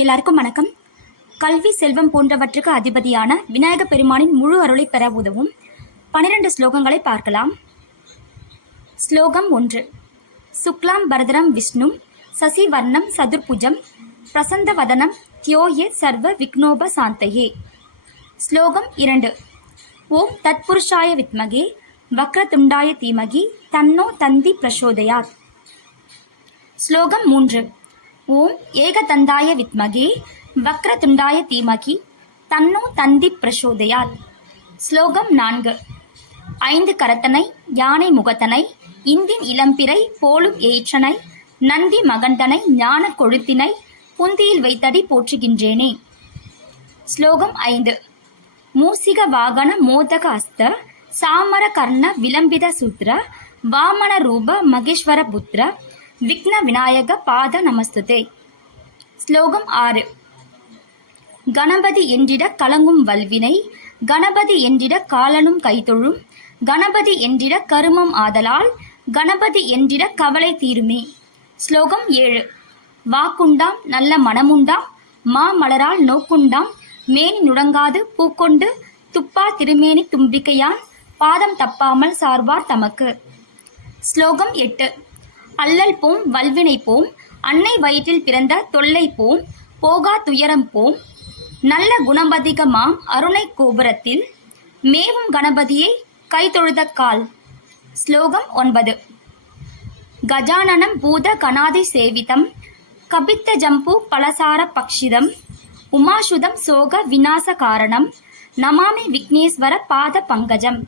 எல்லாருக்கும் வணக்கம். கல்வி செல்வம் போன்றவற்றுக்கு அதிபதியான விநாயக பெருமானின் முழு அருளை பெற உதவும் பனிரெண்டு ஸ்லோகங்களை பார்க்கலாம். ஸ்லோகம் ஒன்று. சுக்லாம் பரதரம் விஷ்ணு சசிவர்ணம் சதுர்புஜம் பிரசந்த வதனம் தியோயே சர்வ விக்னோப சாந்தையே. ஸ்லோகம் இரண்டு. ஓம் தத்புருஷாய வித்மகே வக்ரதுண்டாய தீமகி தன்னோ தந்தி பிரசோதயாத். ஸ்லோகம் மூன்று. ஓம் ஏகதந்தாய வித்மகே வக்ரதுண்டாய தீமகி தன்னோ தந்தி பிரசோதையால். ஸ்லோகம் நான்கு. ஐந்து கரத்தனை யானை முகத்தனை இந்தின் இளம்பிறை போலும் ஏற்றனை நந்தி மகந்தனை ஞான கொழுத்தினை புந்தியில் வைத்தடி போற்றுகின்றேனே. ஸ்லோகம் ஐந்து. மூசிக வாகன மோதக அஸ்த சாமர கர்ண விளம்பித சூத்ர வாமன ரூப மகேஸ்வர புத்திர விக்ன விநாயக பாத நமஸ்துதே. ஸ்லோகம் ஆறு. கணபதி என்றிட கலங்கும் வல்வினை கணபதி என்றிட காலனும் கைதொழும் கணபதி என்றிட கருமம் ஆதலால் கணபதி என்றிட கவலை தீருமே. ஸ்லோகம் ஏழு. வாக்குண்டாம் நல்ல மனமுண்டாம் மா மலரால் நோக்குண்டாம் மேனி நுடங்காது பூக்கொண்டு துப்பா திருமேனி தும்பிக்கையான் பாதம் தப்பாமல் சார்பார் தமக்கு. ஸ்லோகம் எட்டு. அல்லல் போம் வல்வினை போம் அன்னை வயிற்றில் பிறந்த தொல்லை போம் போகா துயரம் போம். நல்ல குணபதிகமாம் அருணை கோபுரத்தில் மேவும் கணபதியை கைதொழுத கால். ஸ்லோகம் ஒன்பது. கஜானனம் பூத கணாதி சேவிதம் கபித்த ஜம்பு பலசார பக்ஷிதம் உமாசுதம் சோக விநாச காரணம் நமாமி விக்னேஸ்வர பாத பங்கஜம்.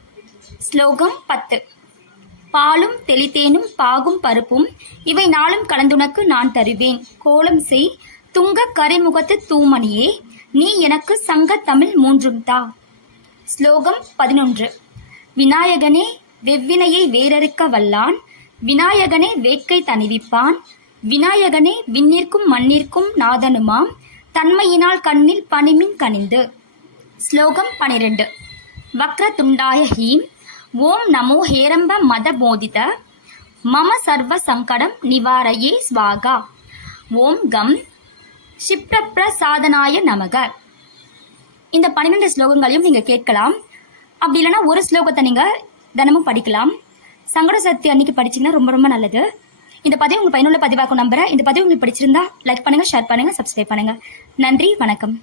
ஸ்லோகம் பத்து. பாலும் தெளித்தேனும் பாகும் பருப்பும் இவை நாளும் கலந்துனக்கு நான் தருவேன். கோலம் செய் துங்க கரைமுகத்து தூமணியே நீ எனக்கு சங்க தமிழ் மூன்றும் தா. ஸ்லோகம் பதினொன்று. விநாயகனே வெவ்வினையை வேறறுக்க வல்லான் விநாயகனே வேட்கை தணிவிப்பான் விநாயகனே விண்ணிற்கும் மண்ணிற்கும் நாதனுமாம் தன்மையினால் கண்ணில் பனிமின் கனிந்து. ஸ்லோகம் பனிரெண்டு. வக்ரதுண்டாய ஹீம் ஓம் நமோ ஹேரம்ப மத போதித மம சர்வ சங்கடம் நிவாரையே ஸ்வாகா ஓம் கம் சாதனாய நமக. இந்த பன்னிரெண்டு ஸ்லோகங்களையும் நீங்கள் கேட்கலாம். அப்படி இல்லைன்னா ஒரு ஸ்லோகத்தை நீங்கள் தினமும் படிக்கலாம். சங்கட சக்தி அன்னைக்கு படிச்சீங்கன்னா ரொம்ப ரொம்ப நல்லது. இந்த பதிவு உங்கள் பயனுள்ள பதிவாக்கும் நம்புறேன். இந்த பதிவு உங்களுக்கு பிடிச்சிருந்தா லைக் பண்ணுங்கள் ஷேர் பண்ணுங்கள் சப்ஸ்கிரைப் பண்ணுங்கள் நன்றி வணக்கம்.